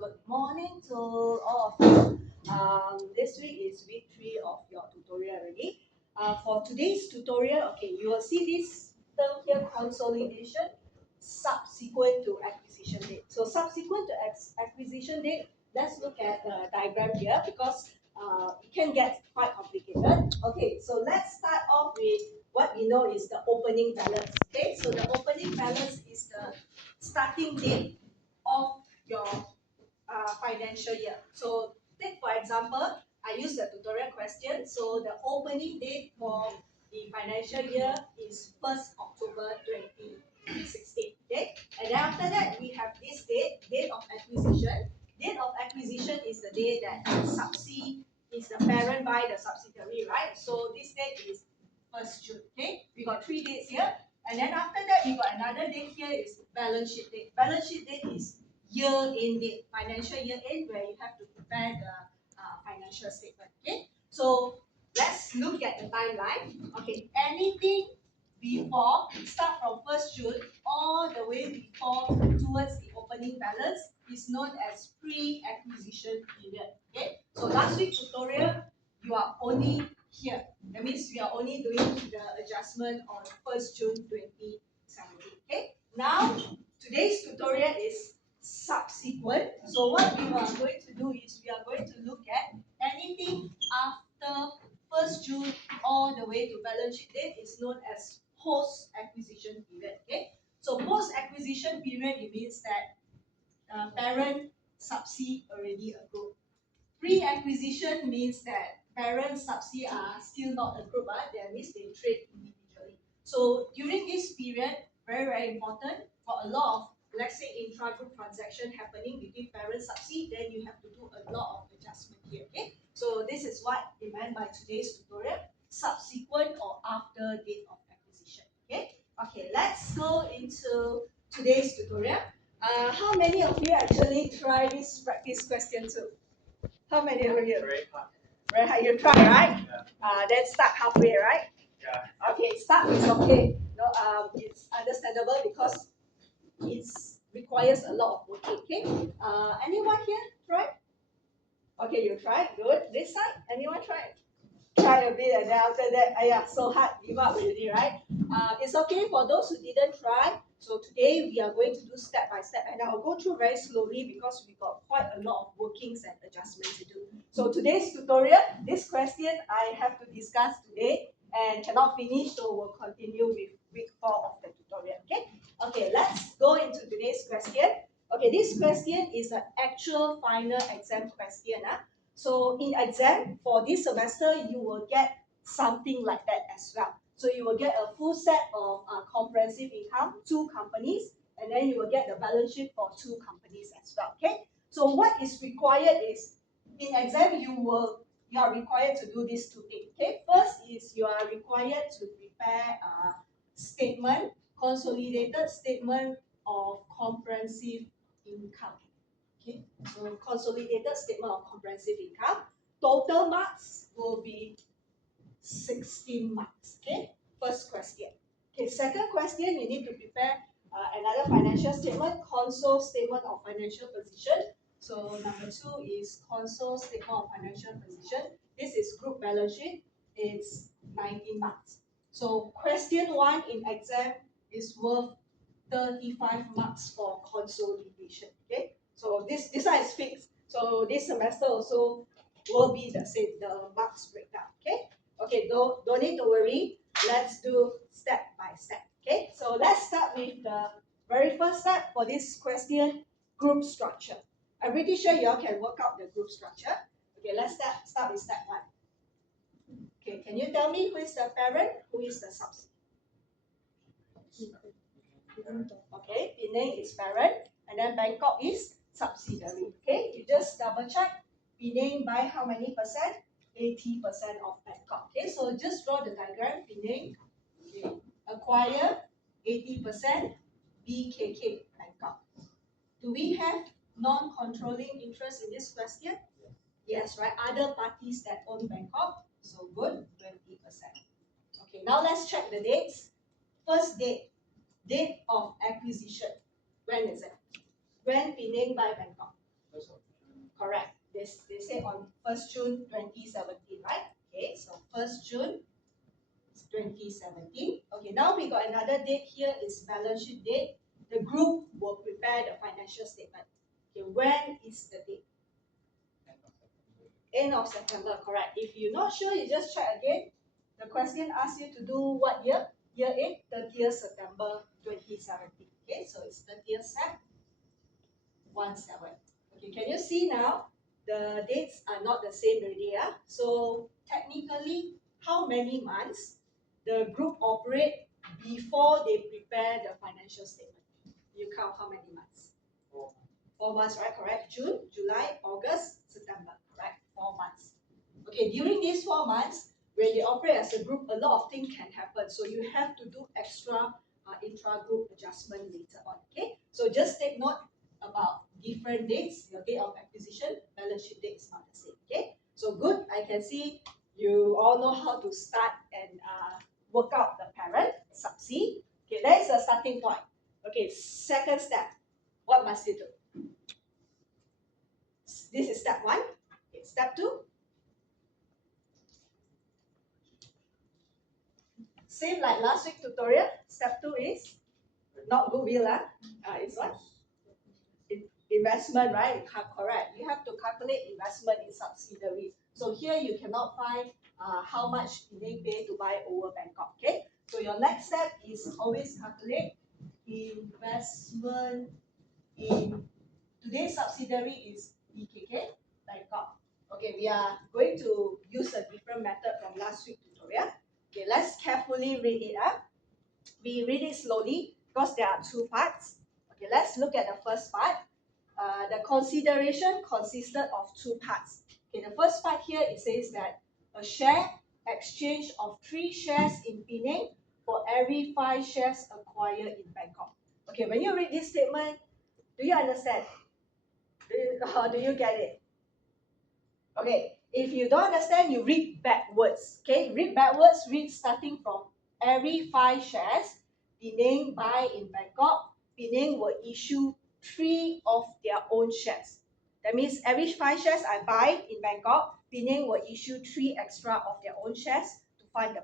good morning to all of you. This week is week 3 of your tutorial already. For today's tutorial, okay, you will see this term here, consolidation, subsequent to acquisition date. So subsequent to acquisition date, let's look at the diagram here because it can get quite complicated. Okay, so let's start off with what we know is the opening balance. Okay, so the opening balance is the starting date of your financial year. So take for example, I use the tutorial question. So the opening date for the financial year is 1st October 2016. Okay, and then after that we have this date of acquisition. Date of acquisition is the day that subsidy is the parent by the subsidiary, right? So this date is 1st June. Okay, we got 3 dates here. And then after that, we got another date here is balance sheet date. Balance sheet date is year-end date, financial year-end, where you have to prepare the financial statement. Okay, so let's look at the timeline. Okay, anything before, start from 1st June all the way before towards the opening balance is known as pre-acquisition period. Okay, so last week tutorial, you are only here. That means we are only doing the adjustment on 1st June 2017. Okay, now today's tutorial is subsequent. So what we are going to do is we are going to look at anything after 1st June all the way to balance sheet date is known as post-acquisition period. Okay, so post-acquisition period, it means that parent subsidy already approved. Pre-acquisition means that parent subsidy are still not approved, but that means they trade individually. So during this period, very important for a lot of, let's say, intra-group transaction happening between parent subsidy, then you have to do a lot of adjustment here. Okay, so this is what we meant by today's tutorial: subsequent or after date of acquisition. Okay, let's go into today's tutorial. How many of you actually try this practice question too? How many of you? Very hard. Very hard. You try, right? Yeah. Then start halfway, right? Yeah. Okay, start is okay. No, it's understandable because it requires a lot of working. Okay. Anyone here try? Okay, you try. Good. This side, anyone try? Try a bit, and then after that, so hard, give up already, right? It's okay for those who didn't try. So today we are going to do step by step, and I'll go through very slowly because we got quite a lot of workings and adjustments to do. So today's tutorial, this question I have to discuss today and cannot finish, so we'll continue with week 4 of the tutorial. Okay, let's go into today's question. Okay, this question is an actual final exam question. So in exam for this semester, you will get something like that as well. So you will get a full set of comprehensive income, 2 companies, and then you will get the balance sheet for 2 companies as well. Okay. So what is required is in exam you are required to do these 2 things. Okay. First is you are required to prepare a statement, consolidated statement of comprehensive income. Okay, so consolidated statement of comprehensive income. Total marks will be 16 marks. Okay, first question. Okay, second question, you need to prepare another financial statement, consol statement of financial position. So number 2 is consol statement of financial position. This is group balance sheet. It's 19 marks. So question 1 in exam is worth 35 marks for consolidation. Okay. So this one is fixed. So this semester also will be the same, the marks breakdown. Okay, don't need to worry. Let's do step by step. Okay, so let's start with the very first step for this question, group structure. I'm pretty sure you all can work out the group structure. Okay, let's start with step 1. Okay, can you tell me who is the parent, who is the subsidy? Okay, Penang is parent, and then Bangkok is subsidiary. Okay, you just double check. Penang buy how many percent? 80% of Bangkok. Okay, so just draw the diagram. Penang, okay, acquire 80%, BKK Bangkok. Do we have non-controlling interest in this question? Yes, right. Other parties that own Bangkok. So good, 20%. Okay, now let's check the dates. First date of acquisition. When is it? When Penang buy Bangkok? 1st Correct. They say on 1st June 2017, right? Okay, so 1st June 2017. Okay, now we got another date here is balance sheet date. The group will prepare the financial statement. Okay, when is the date? End of September, correct. If you're not sure, you just check again. The question asks you to do what year? Year 8, 30th September 2017. Okay, so it's 30th Sep 17. Okay, can you see now? The dates are not the same already. So technically, how many months the group operate before they prepare the financial statement? You count how many months? 4 months, right? Correct. June, July, August, September. Correct. 4 months. Okay, during these 4 months, when they operate as a group, a lot of things can happen. So you have to do extra intra-group adjustment later on. Okay, so just take note about different dates. Your date of acquisition, balance sheet date is not the same. Okay, so good. I can see you all know how to start and work out the parent sub-C. Okay, that is the starting point. Okay, second step. What must you do? This is step 1. Okay, step 2. Same like last week tutorial. Step 2 is not goodwill. It's what? Investment, right? Correct. You have to calculate investment in subsidiary. So here you cannot find how much they pay to buy over Bangkok. Okay. So your next step is always calculate investment in today's subsidiary is BKK Bangkok. Okay, we are going to use a different method from last week tutorial. Okay, let's carefully read it up. We read it slowly because there are 2 parts. Okay, let's look at the first part. The consideration consisted of 2 parts. Okay, the first part here it says that a share exchange of 3 shares in Penang for every 5 shares acquired in Bangkok. Okay, when you read this statement, do you understand? Do you get it? Okay, if you don't understand, you read backwards. Okay, read backwards, read starting from every 5 shares Penang buy in Bangkok, Penang will issue 3 of their own shares. That means every 5 shares I buy in Bangkok, Penang will issue 3 extra of their own shares to fund the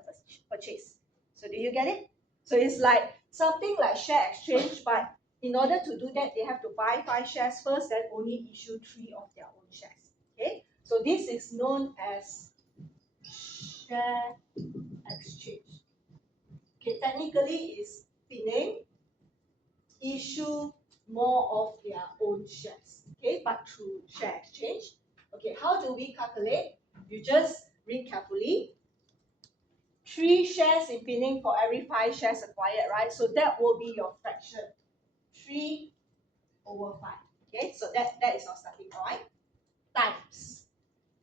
purchase. So do you get it? So it's like something like share exchange, but in order to do that, they have to buy 5 shares first, then only issue 3 of their own shares. Okay, so this is known as share exchange. Okay, technically is Penang issue more of their own shares. Okay, but through share exchange. Okay, how do we calculate? You just read carefully. 3 shares in Penang for every 5 shares acquired, right? So that will be your fraction. 3 over 5. Okay, so that is our starting point. Times.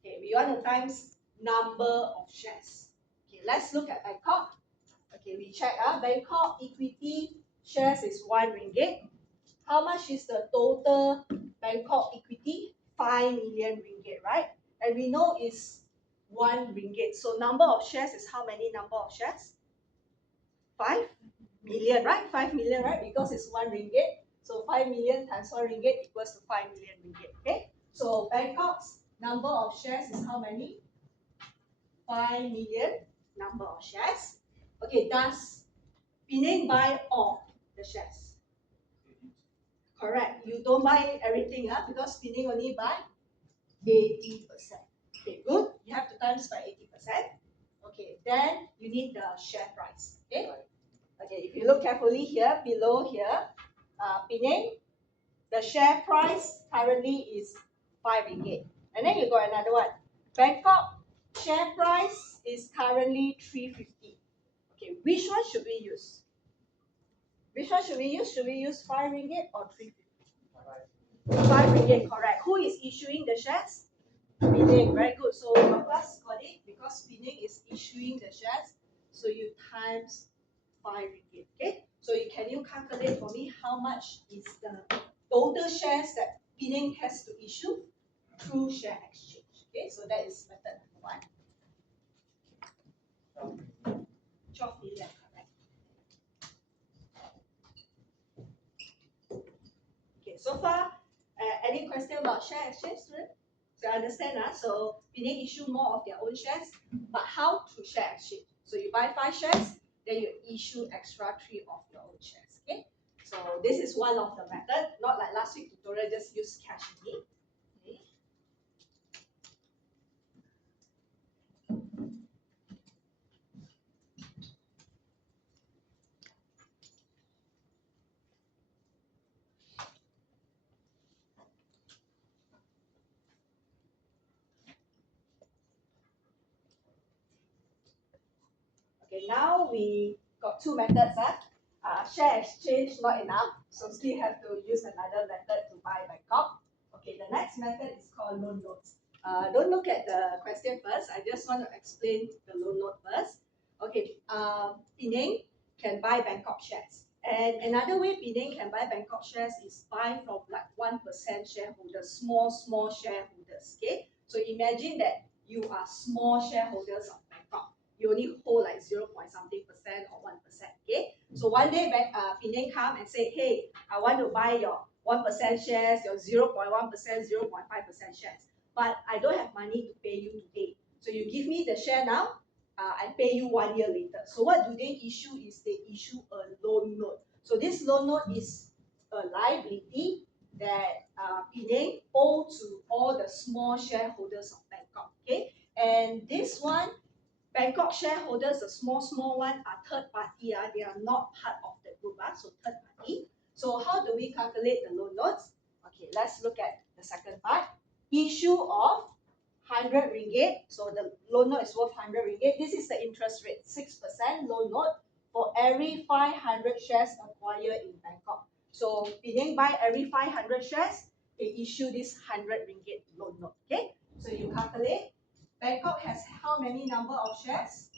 Okay, we want to times number of shares. Okay, let's look at Bangkok. Okay, we check Bangkok equity shares is 1 ringgit. How much is the total Bangkok equity? 5 million ringgit, right? And we know it's 1 ringgit. So number of shares is how many number of shares? 5 million, right? 5 million, right? Because it's 1 ringgit. So 5 million times 1 ringgit equals to 5 million ringgit. Okay. So Bangkok's number of shares is how many? 5 million number of shares. Okay, does Penang buy all the shares? Correct. You don't buy everything because Penang only buy 80%. Okay, good. You have to times by 80%. Okay, then you need the share price. Okay. Okay, if you look carefully here, below here, Penang, the share price currently is 5 ringgit. And then you got another one. Bangkok share price is currently 350. Okay, which one should we use? Which one should we use? Should we use 5 ringgit or 350? 5 ringgit, correct. Who is issuing the shares? Penang, very good. So your class got it because Penang is issuing the shares. So you times 5 ringgit. Okay. So can you calculate for me how much is the total shares that Penang has to issue through share exchange? Okay. So that is method number 1. 12 million, correct. Okay. So far, any question about share exchange, student? So understand, so Penang issue more of their own shares, but how? Through share exchange. So you buy 5 shares, then you issue extra 3 of your own shares. Okay. So this is one of the method, not like last week tutorial, just use cash only. Okay. Okay, now we got 2 methods. Share exchange not enough, so still have to use another method to buy Bangkok. Okay, the next method is called loan notes. Don't look at the question first. I just want to explain the loan note first. Okay, Penang can buy Bangkok shares. And another way Penang can buy Bangkok shares is buy from like 1% shareholders, small shareholders. Okay, so imagine that you are small shareholders of Bangkok. You only hold like 0. Something percent or 1%. Okay, so one day Penang come and say, hey, I want to buy your 1% shares, your 0.1%, 0.5% shares, but I don't have money to pay you today. So you give me the share now, I pay you 1 year later. So what do they issue is they issue a loan note. So this loan note is a liability that Penang owe to all the small shareholders of Bangkok. Okay, and this one, Bangkok shareholders, the small one, are third party. They are not part of the group. So third party. So how do we calculate the loan notes? Okay, let's look at the second part. Issue of 100 ringgit. So the loan note is worth 100 ringgit. This is the interest rate, 6% loan note for every 500 shares acquired in Bangkok. So Penang buy every 500 shares, they issue this 100 ringgit loan note. Okay, so you calculate. Bangkok has how many number of shares?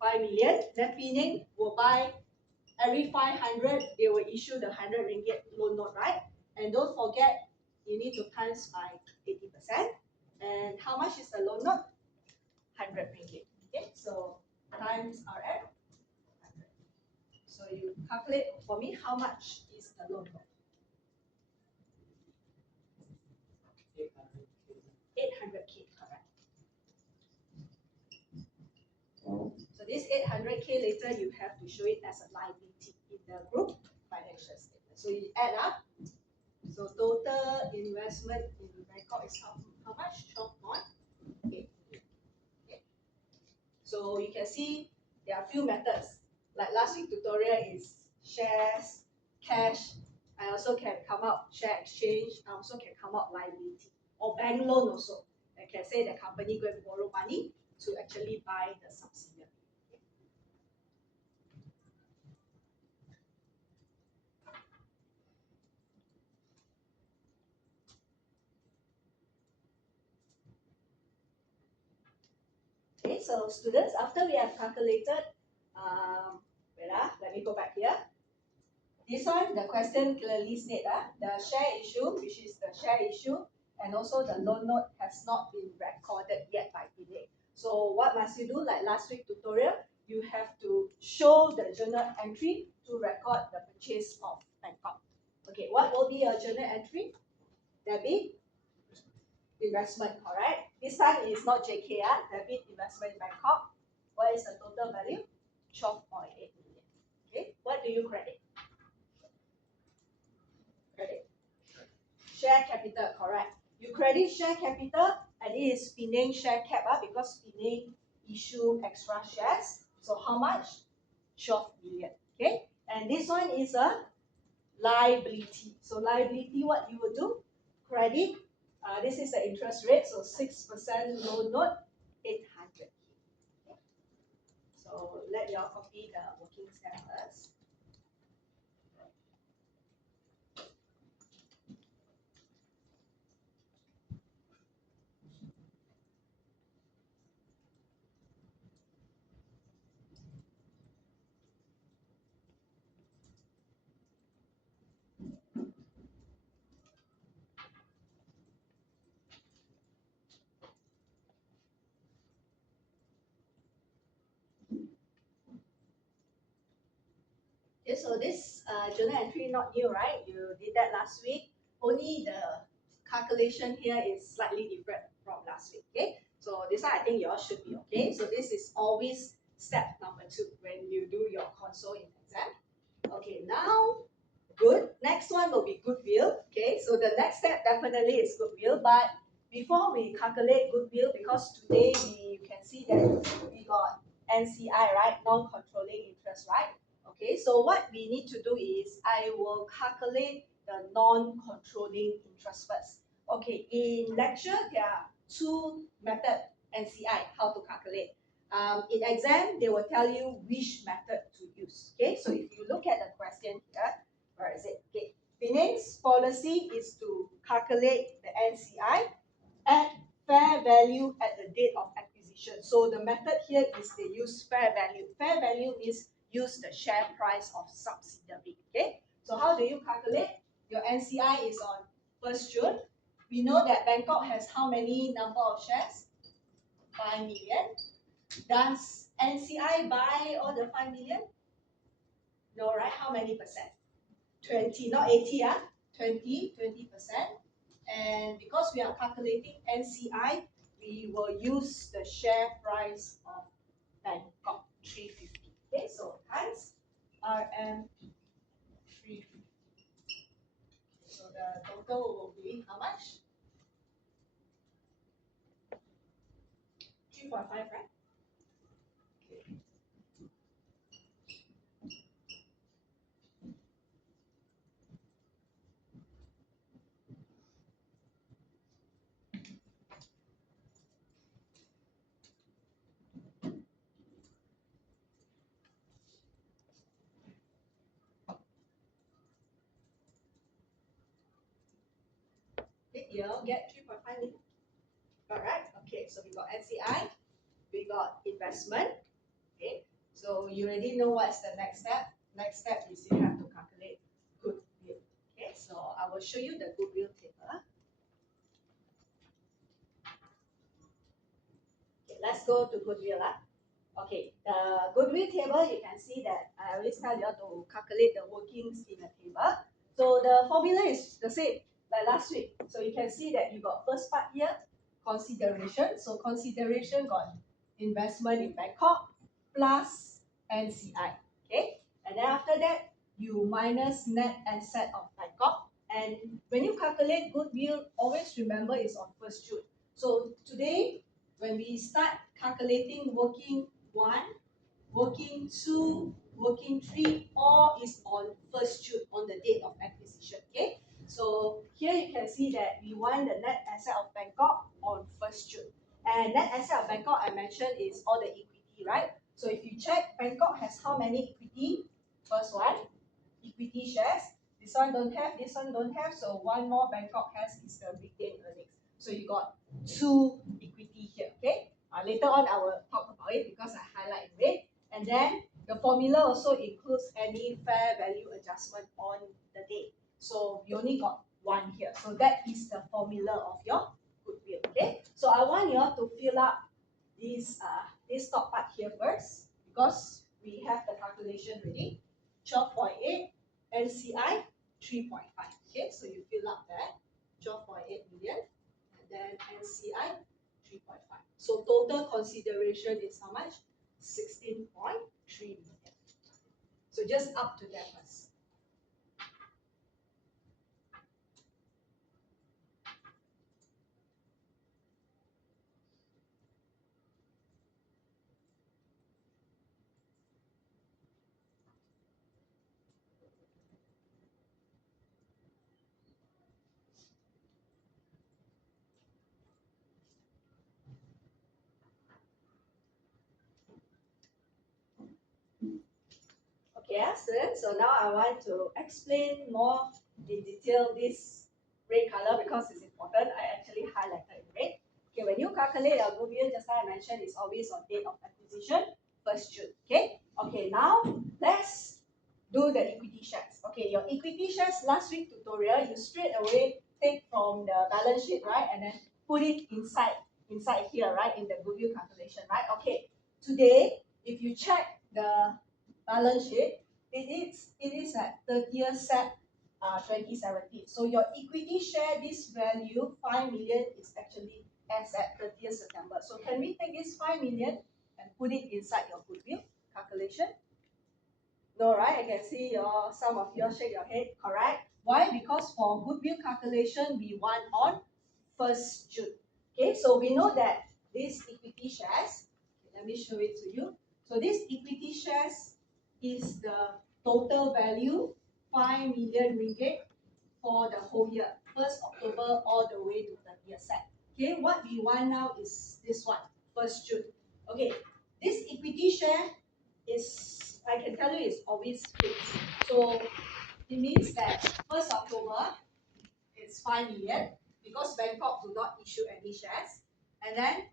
5 million. Then Penang will buy every 500, they will issue the 100 ringgit loan note, right? And don't forget, you need to times by 80%. And how much is the loan note? 100 ringgit. Okay, so times RM 100. So you calculate for me how much is the loan note? 800K, correct. So this 800K later you have to show it as a liability in the group financial statement. So you add up. So total investment in Bangkok is how much? 12.8 million. Okay. So you can see there are a few methods. Like last week tutorial is shares, cash. I also can come out share exchange. I also can come out liability or bank loan also. I can say the company go and borrow money to actually buy the subsidiary. Okay, so students, after we have calculated, let me go back here. This one, the question clearly state the share issue, which is the share issue, and also the loan note has not been recorded yet by Penang. So what must you do? Like last week tutorial, you have to show the journal entry to record the purchase of Bangkok. Okay, what will be your journal entry? Debit investment, correct? This time is not JK, debit investment in Bangkok. What is the total value? 12.8 million. Okay, what do you credit? Credit share capital, correct? You credit share capital, and it is Penang share cap because Penang issue extra shares. So how much? 12 million. Okay, and this one is a liability. So liability, what you will do? Credit. This is the interest rate, so 6% loan note, 800. Okay. So let you all copy the working stamp first. Okay, so this journal entry not new, right? You did that last week. Only the calculation here is slightly different from last week. Okay, so this one I think you all should be okay. So this is always step number 2 when you do your console in exam. Okay, now good. Next one will be goodwill. Okay, so the next step definitely is goodwill, but before we calculate goodwill, because today you can see that we got NCI, right? Non-controlling interest, right? Okay, so what we need to do is I will calculate the non-controlling interest first. Okay, in lecture there are 2 methods NCI how to calculate. In exam they will tell you which method to use. Okay, so if you look at the question here, where is it? Okay, finance policy is to calculate the NCI at fair value at the date of acquisition. So the method here is they use fair value. Fair value means use the share price of subsidiary. Okay, so how do you calculate? Your NCI is on 1st June. We know that Bangkok has how many number of shares? 5 million. Does NCI buy all the 5 million? No, right? How many percent? 20, not 80, 20%. And because we are calculating NCI, we will use the share price of Bangkok 350. Okay, so times RM 350. So the total will be how much? 3.5, right? Okay. Did you all get 3.5 million? Alright, okay, so we got NCI, we got investment. Okay, so you already know what's the next step. Next step is you have to calculate goodwill. Okay, so I will show you the goodwill table. Okay, let's go to goodwill. Okay, the goodwill table, you can see that I always tell you to calculate the workings in a table. So the formula is the same like last week. So you can see that you got first part here, consideration. So consideration got investment in Bangkok plus NCI. Okay, and then after that, you minus net asset of Bangkok. And when you calculate goodwill, always remember it's on 1st June. So today, when we start calculating working 1, working 2, working 3, all is on 1st June, on the date of acquisition. Okay, so here you can see that we want the net asset of Bangkok on 1st June. And net asset of Bangkok, I mentioned, is all the equity, right? So if you check, Bangkok has how many equity? First one, equity shares. This one don't have, this one don't have. So one more Bangkok has is the retained earnings. So you got 2 equity here. Okay. Later on, I will talk about it because I highlight in red. And then the formula also includes any fair value adjustment on the day. So we only got 1 here. So that is the formula of your goodwill. Okay. So I want you all to fill up this top part here first because we have the calculation ready. 12.8 NCI 3.5. Okay, so you fill up that 12.8 million and then NCI 3.5. So total consideration is how much? 16.3 million. So just up to that first. Okay, students, so now I want to explain more in detail this red color because it's important. I actually highlighted in red. Okay, when you calculate your goodwill, just like I mentioned, it's always on date of acquisition, 1st June. Okay, now let's do the equity shares. Okay, your equity shares last week tutorial, you straight away take from the balance sheet, right, and then put it inside here, right, in the goodwill calculation, right? Okay, today if you check the balance sheet, it is at 30th Sep 2017. So your equity share, this value 5 million is actually as at 30th September. So can we take this 5 million and put it inside your goodwill calculation? No, right? I can see some of you shake your head. Correct. Why? Because for goodwill calculation, we want on 1st June. Okay, so we know that this equity shares, let me show it to you. So this equity shares is the total value 5 million ringgit for the whole year, 1st October all the way to 30th Sep. Okay, what we want now is this one, 1st June. Okay, this equity share is, I can tell you, is always fixed. So it means that 1st October is 5 million because Bangkok do not issue any shares. And then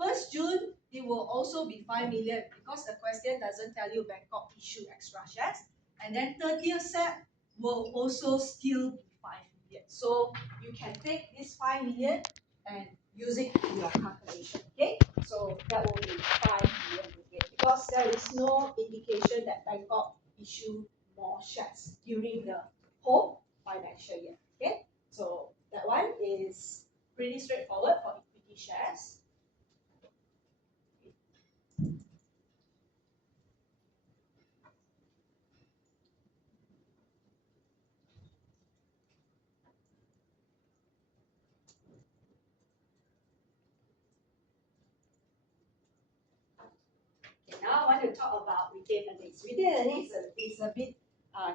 1st June, it will also be 5 million because the question doesn't tell you Bangkok issue extra shares. And then 30th Sep will also still be 5 million. So you can take this 5 million and use it in your calculation. Okay, so that will be 5 million because there is no indication that Bangkok issue more shares during the whole financial year. Okay, so that one is pretty straightforward for equity shares. Okay, now I want to talk about retained earnings. Retained earnings is a bit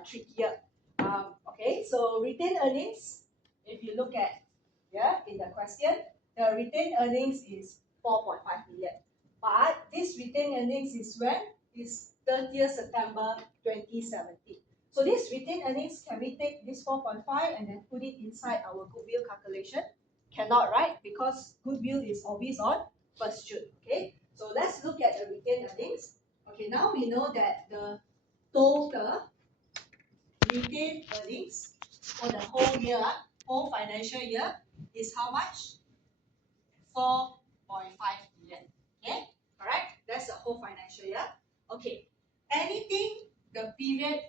trickier. Okay, so retained earnings, if you look at here in the question, the retained earnings is 4.5 million. But this retained earnings is when? Is 30th September 2017. So this retained earnings, can we take this 4.5 and then put it inside our goodwill calculation? Cannot, right? Because goodwill is always on 1st June. Okay, so let's look at the retained earnings. Okay, now we know that the total retained earnings for the whole year, whole financial year, is how much? 4.5 million. Okay, correct? That's the whole financial year. Okay, anything the period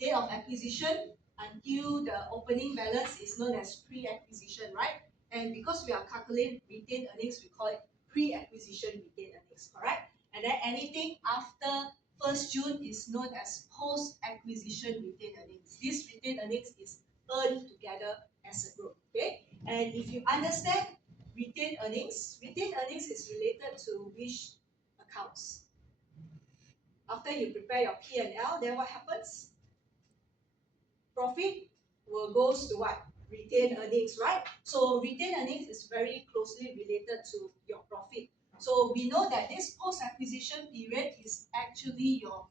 date of acquisition until the opening balance is known as pre-acquisition, right? And because we are calculating retained earnings, we call it pre-acquisition retained earnings, correct? And then anything after 1st June is known as post-acquisition retained earnings. This retained earnings is earned together as a group, okay? And if you understand retained earnings is related to which accounts? After you prepare your P&L, then what happens? Profit will goes to what? Retained earnings, right? So retained earnings is very closely related to your profit. So we know that this post-acquisition period is actually your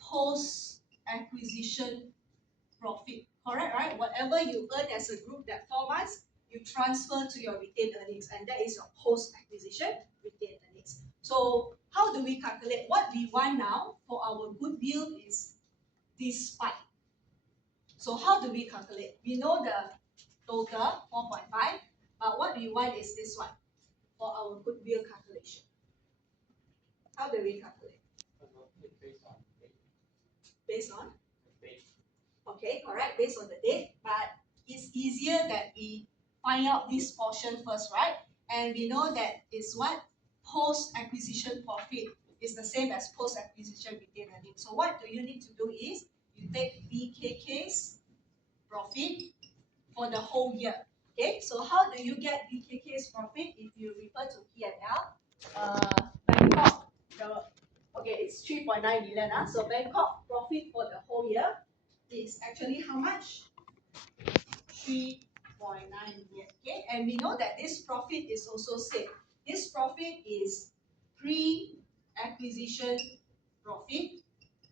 post-acquisition profit, correct, right? Whatever you earn as a group that 4 months, you transfer to your retained earnings, and that is your post-acquisition retained earnings. So how do we calculate? What we want now for our goodwill is this spike. So how do we calculate? We know the total 4.5, but what we want is this one for our goodwill calculation. How do we calculate? Based on? Okay, correct, based on the date, but it's easier that we find out this portion first, right? And we know that is what? Post-acquisition profit is the same as post-acquisition retained earnings. So what do you need to do is you take BKK's profit for the whole year. Okay, so how do you get BKK's profit? If you refer to P&L, Bangkok, it's 3.9 million. So Bangkok profit for the whole year is actually how much? 3.9 million. Okay, and we know that this profit is also safe. This profit is pre-acquisition profit.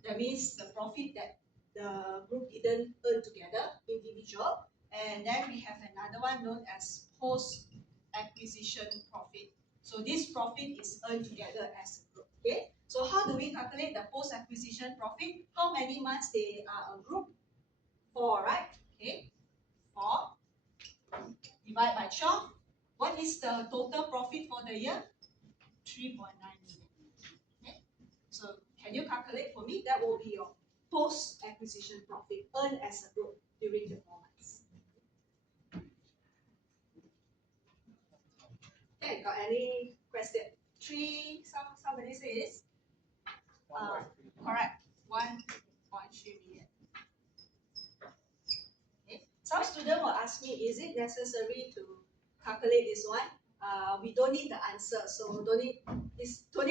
That means the profit that the group didn't earn together, individual. And then we have another one known as post-acquisition profit. So this profit is earned together as a group. Okay. So how do we calculate the post-acquisition profit? How many months they are a group? 4, right? Okay. 4 divide by 12. What is the total profit for the year? 3.9 million. Okay. So can you calculate for me? That will be your post-acquisition profit earned as a group during the 4 months. Okay, got any question? Somebody says, correct, 1.3 million. Okay. Some student will ask me, is it necessary to calculate this one? We don't need the answer, so don't need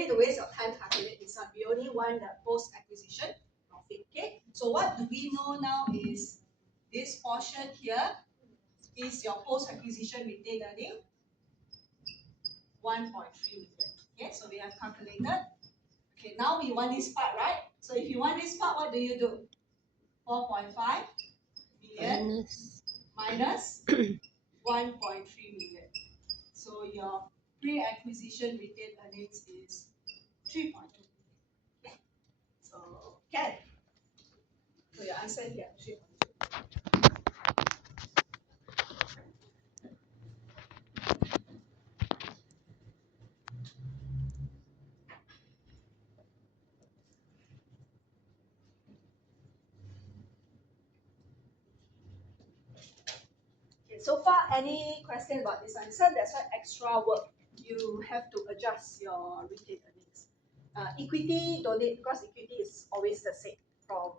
to waste your time calculate this one. We only want the post-acquisition profit. Okay. So what do we know now is this portion here is your post-acquisition retained earning 1.3 million. Okay, so we have calculated. Okay, now we want this part, right? So if you want this part, what do you do? 4.5 million minus 1.3 million. So your pre-acquisition retained earnings is 3.2 million. Okay, so okay. So your answer here 3.2. Okay, so far any question about this answer? That's why extra work. You have to adjust your retained earnings. Equity don't need because equity is always the same from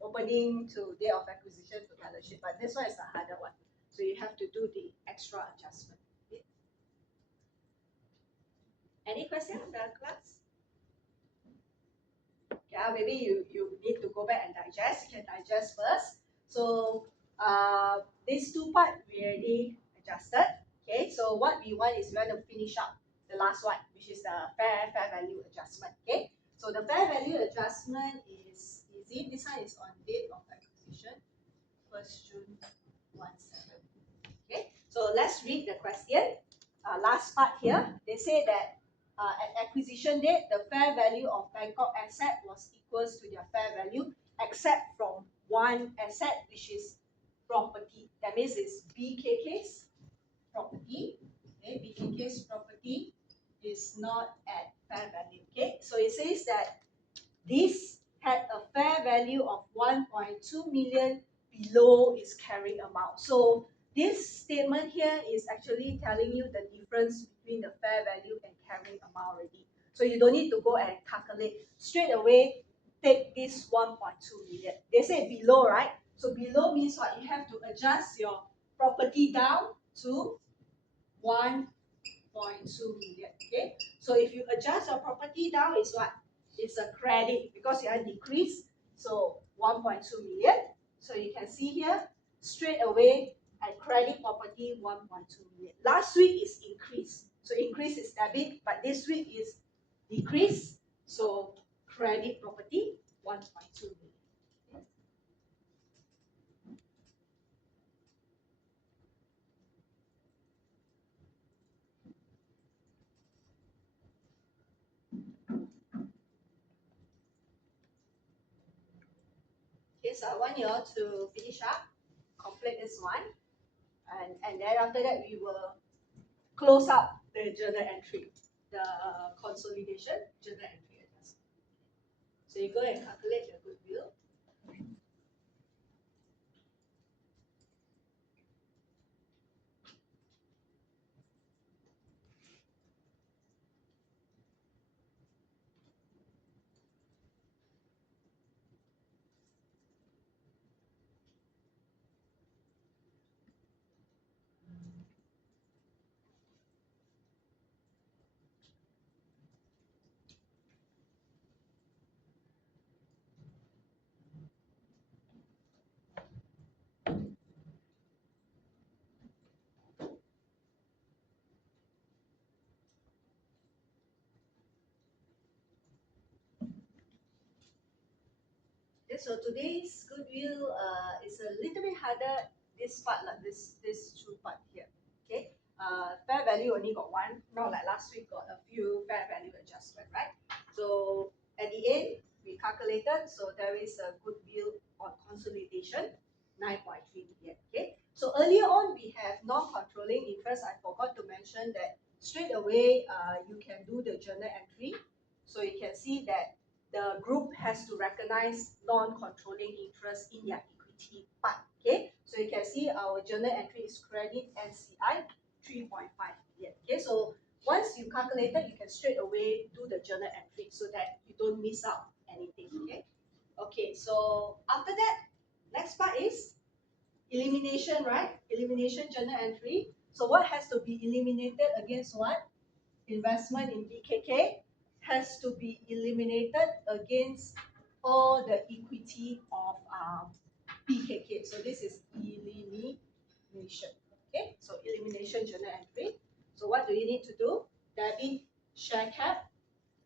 opening to day of acquisition to balance sheet, but this one is a harder one. So you have to do the extra adjustment. Okay. Any question in the class? Yeah, maybe you need to go back and digest. You can digest first. So these two parts we already adjusted. Okay, so what we want is we want to finish up the last one, which is the fair value adjustment. Okay, so the fair value adjustment is easy. This one is on date of acquisition, 1st June 17. Okay, so let's read the question. Last part here, they say that at acquisition date, the fair value of Bangkok asset was equals to their fair value, except from one asset, which is property. That means it's BKK's property. Okay, BKK's property is not at fair value. Okay, so it says that this had a fair value of 1.2 million below its carrying amount. So this statement here is actually telling you the difference between the fair value and carrying amount already. So you don't need to go and calculate. Straight away, take this 1.2 million. They say below, right? So below means what? You have to adjust your property down to 1.2 million. Okay? So if you adjust your property down, is what? It's a credit because you are decreased. So 1.2 million. So you can see here, straight away, at credit property 1.2 million. Last week is increase. So increase is debit, but this week is decrease. So credit property 1.2 million. Okay, so I want you all to finish up, complete this one, and then after that we will close up the journal entry, the consolidation journal entry adjustment. So you go and calculate your goodwill. Okay, so today's goodwill is a little bit harder. This part, like this two part here. Okay, fair value only got one. Not like last week got a few fair value adjustment, right? So at the end we calculated. So there is a goodwill on consolidation 9.3 million. Okay, so earlier on we have non-controlling interest. I forgot to mention that straight away you can do the journal entry. So you can see that the group has to recognize non-controlling interest in their equity part. Okay, so you can see our journal entry is credit NCI 3.5 million. Okay, so once you calculate it, you can straight away do the journal entry so that you don't miss out anything. Okay, okay, so after that, next part is elimination, right? Elimination journal entry. So what has to be eliminated against what? Investment in BKK has to be eliminated against all the equity of BKK. So this is elimination. Okay, so elimination journal entry. So what do you need to do? Debit share cap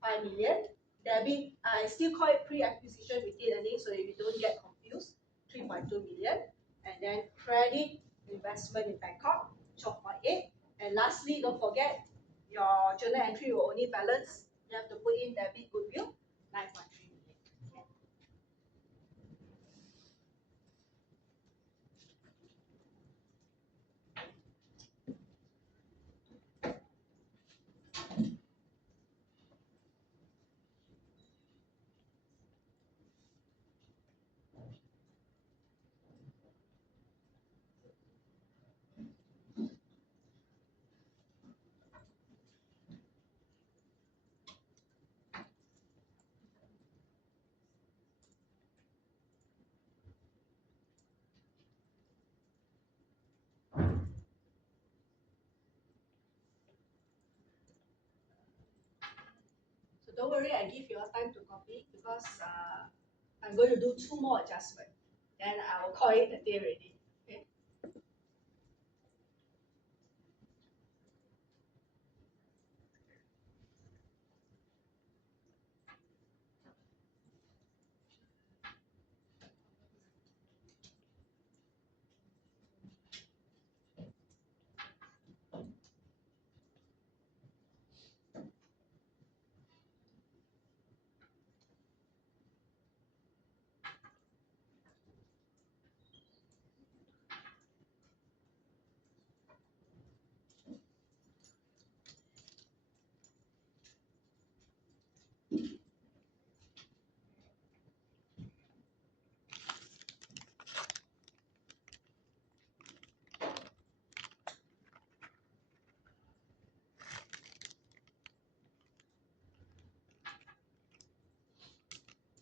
5 million. Debit, I still call it pre-acquisition retained earnings so that you don't get confused. 3.2 million. And then credit investment in Bangkok 12.8. And lastly, don't forget your journal entry will only balance. You have to put in debit goodwill 9.3 million. Okay. So don't worry, I give you a time to copy because I'm going to do 2 more adjustments. Then I will call it a day already. Okay.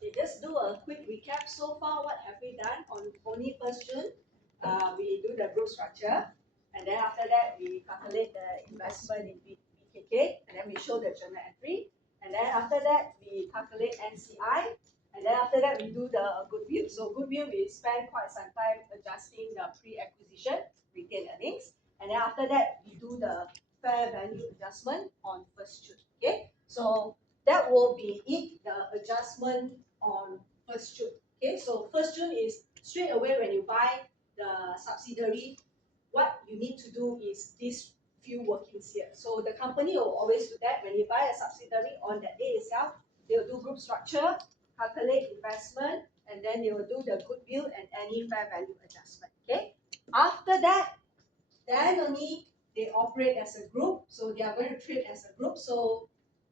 Okay, just do a quick recap. So far, what have we done on only 1st June? We do the group structure, and then after that, we calculate the investment in BKK, and then we show the journal entry, and then after that, we calculate NCI, and then after that, we do the goodwill. So goodwill, we spend quite some time adjusting the pre-acquisition retained earnings, and then after that, we do the fair value adjustment on 1st June. Okay, so that will be it, the adjustment on 1st June. Okay, so 1st June is straight away when you buy the subsidiary, what you need to do is these few workings here. So the company will always do that. When you buy a subsidiary on that day itself, they'll do group structure, calculate investment, and then they will do the goodwill and any fair value adjustment. Okay. After that, then only they operate as a group. So they are going to trade as a group. So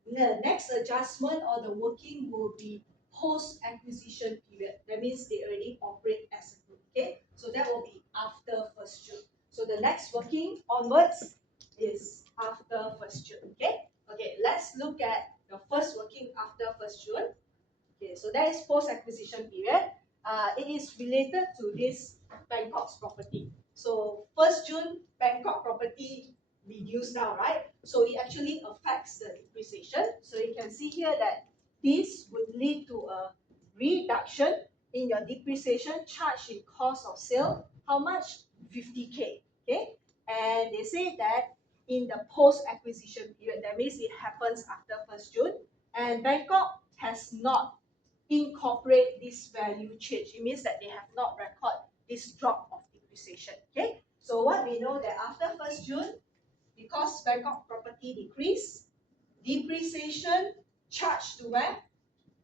the next adjustment or the working will be post-acquisition period. That means they already operate as a group. Okay, so that will be after 1st June. So the next working onwards is after 1st June. Okay, okay. Let's look at the first working after 1st June. Okay, so that is post-acquisition period. It is related to this Bangkok's property. So 1st June, Bangkok property reduced now, right? So it actually affects the depreciation. So you can see here that this would lead to a reduction in your depreciation charge in cost of sale. How much? 50K. Okay, and they say that in the post-acquisition period, that means it happens after 1st June, and Bangkok has not incorporate this value change. It means that they have not recorded this drop of depreciation. Okay, so what we know that after 1st June, because Bangkok property decrease, depreciation charged to where?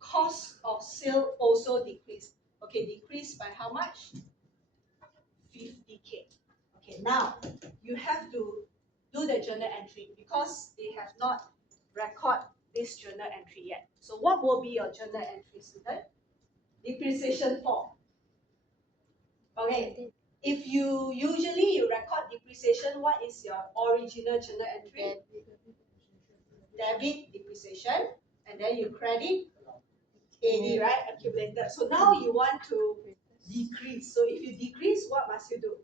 Cost of sale also decrease. Okay, decrease by how much? 50K. Okay, now you have to do the journal entry because they have not record this journal entry yet. So what will be your journal entry, student? Depreciation for. Okay. If you usually record depreciation, what is your original journal entry? Debit depreciation, and then you credit AD, right? Accumulated. So now you want to decrease. So if you decrease, what must you do?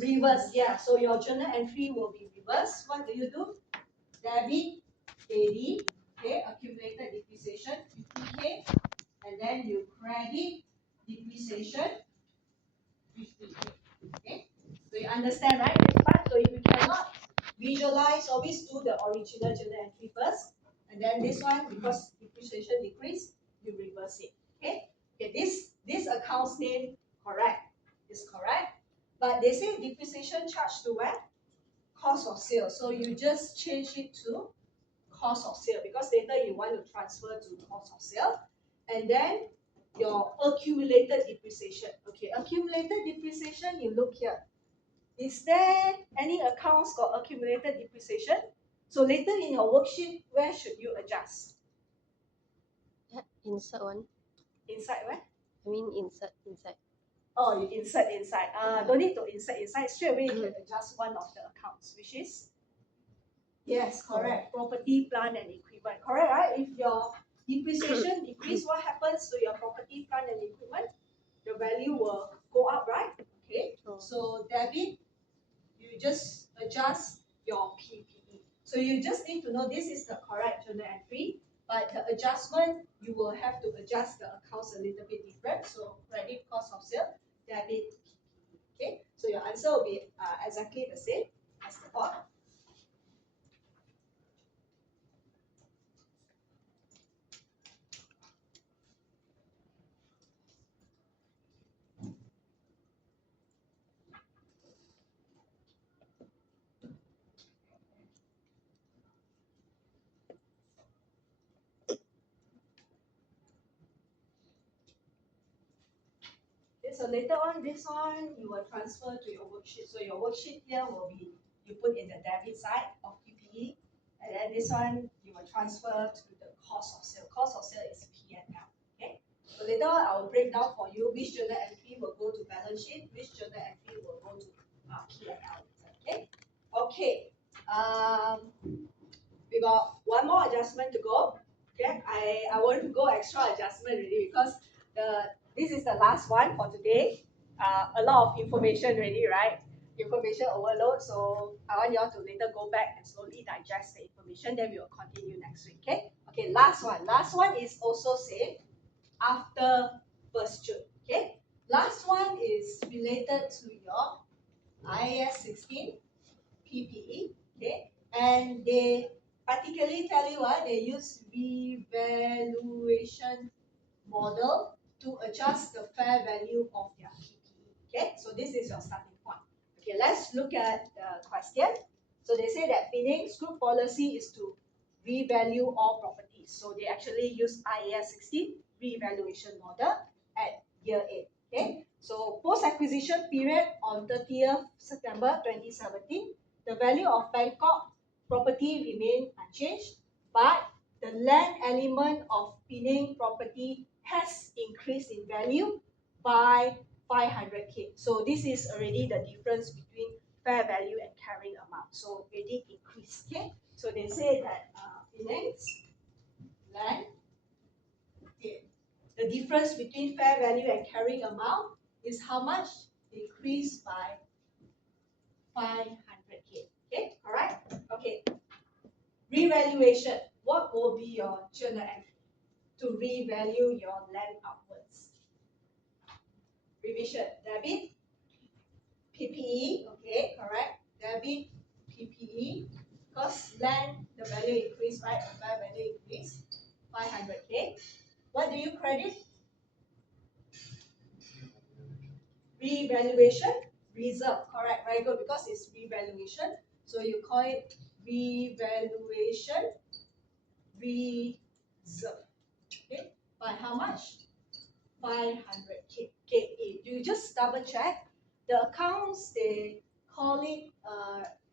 Reverse, yeah. So your journal entry will be reverse. What do you do? Debit AD, okay, accumulated depreciation 50K, and then you credit depreciation 50K. Okay, so you understand, right? This part. So if you cannot visualize, always do the original journal entry first, and then this one, because depreciation decrease, you reverse it. Okay, okay. This account's name correct is correct, but they say depreciation charge to where? Cost of sale. So you just change it to cost of sale because later you want to transfer to cost of sale, and then your accumulated depreciation. Okay, accumulated depreciation, you look here. Is there any accounts got accumulated depreciation? So later in your worksheet, where should you adjust? Insert one. Inside where? I mean insert inside. Oh, you insert inside. Don't need to insert inside. Straight away you can adjust one of the accounts, which is? Yes, correct. Property, plant, and equipment. Correct, right? If your depreciation decrease, what happens to your property, plant, and equipment? The value will go up, right? Okay. So debit, you just adjust your PPE. So you just need to know this is the correct journal entry, but the adjustment, you will have to adjust the accounts a little bit different. So credit cost of sale, debit PPE. Okay. So your answer will be exactly the same as the board. So later on, this one you will transfer to your worksheet. So your worksheet here will be, you put in the debit side of PPE, and then this one you will transfer to the cost of sale. Cost of sale is P&L. Okay. So later on, I will break down for you which journal entry will go to balance sheet, which journal entry will go to P&L. Okay. Okay. We got one more adjustment to go. Okay. I want to go extra adjustment really because this is the last one for today. A lot of information already, right? Information overload. So I want you all to later go back and slowly digest the information. Then we will continue next week. Okay. Okay. Last one. Last one is also same after 1st June. Okay. Last one is related to your IAS 16 PPE. Okay. And they particularly tell you they use revaluation model to adjust the fair value of their PPE. Okay, so this is your starting point. Okay, let's look at the question. So they say that Penning's group policy is to revalue all properties. So they actually use IAS 16 revaluation model at year 8. Okay, so post-acquisition period on 30th September 2017, the value of Bangkok property remained unchanged, but the land element of Penang property has increased in value by 500K. So this is already the difference between fair value and carrying amount. So already increased. Okay. So they say that Penang's land, okay, the difference between fair value and carrying amount is how much? Increased by 500K. Okay, all right? Okay. Revaluation. What will be your journal entry to revalue your land upwards? Revision. Debit. PPE. Okay, correct. Debit. PPE. Because land, the value increase, right? The fair value increase. 500K. What do you credit? Revaluation. Reserve. Correct. Very good. Because it's revaluation. So you call it revaluation reserve. Okay. By how much? 500K. Okay. You just double check. The accounts, they call it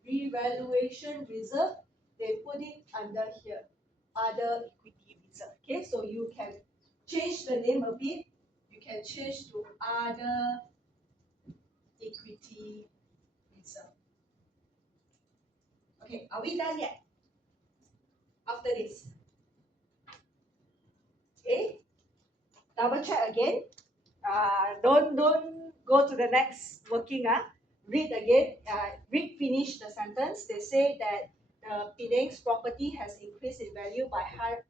revaluation reserve. They put it under here. other equity reserve. Okay, so you can change the name a bit. You can change to other equity reserve. Okay, are we done yet? After this, okay, double check again. Don't go to the next working. Read again. Read finish the sentence. They say that Penang's property has increased in value by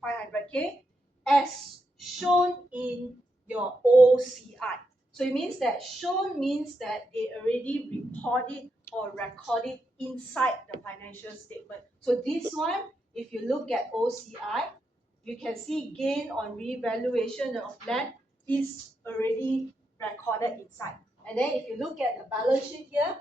500K as shown in your OCI. So it means that shown means that they already report it or record it inside the financial statement. So this one, if you look at OCI, you can see gain on revaluation of land is already recorded inside. And then if you look at the balance sheet here,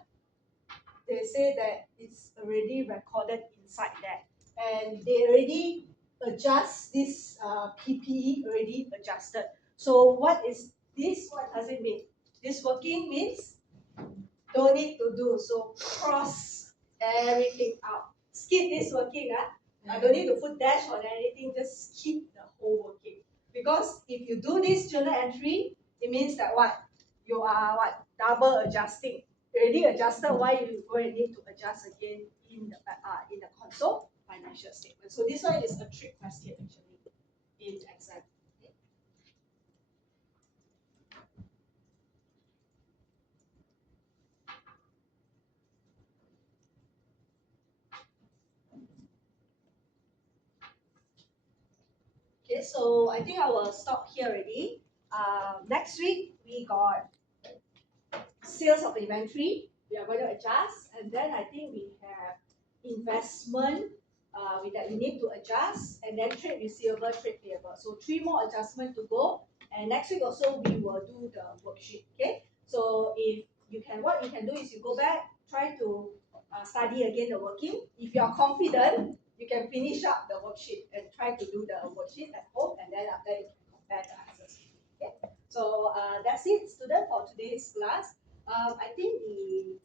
they say that it's already recorded inside there. And they already adjust this PPE already adjusted. So what is this? What does it mean? This working means don't need to do. So cross everything out. Skip this working. I don't need to put dash on anything, just keep the whole working. Because if you do this journal entry, it means that what? You are what? Double adjusting. You already adjusted, why you going to need to adjust again in the console financial statement. So this one is a trick question actually in exam. Okay, so I think I will stop here already. Next week we got sales of inventory. We are going to adjust, and then I think we have investment that we need to adjust, and then trade receivable, trade payable. So 3 more adjustments to go, and next week also we will do the worksheet. Okay, so if you can, what you can do is you go back, try to study again the working. If you are confident, you can finish up the worksheet and try to do the worksheet at home, and then after you can compare the answers. Okay, so that's it, student, for today's class. I think the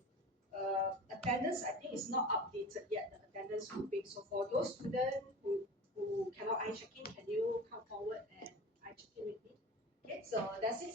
attendance, I think, is not updated yet, the attendance grouping. So for those students who cannot eye check in, can you come forward and eye check in with me? Okay, so that's it.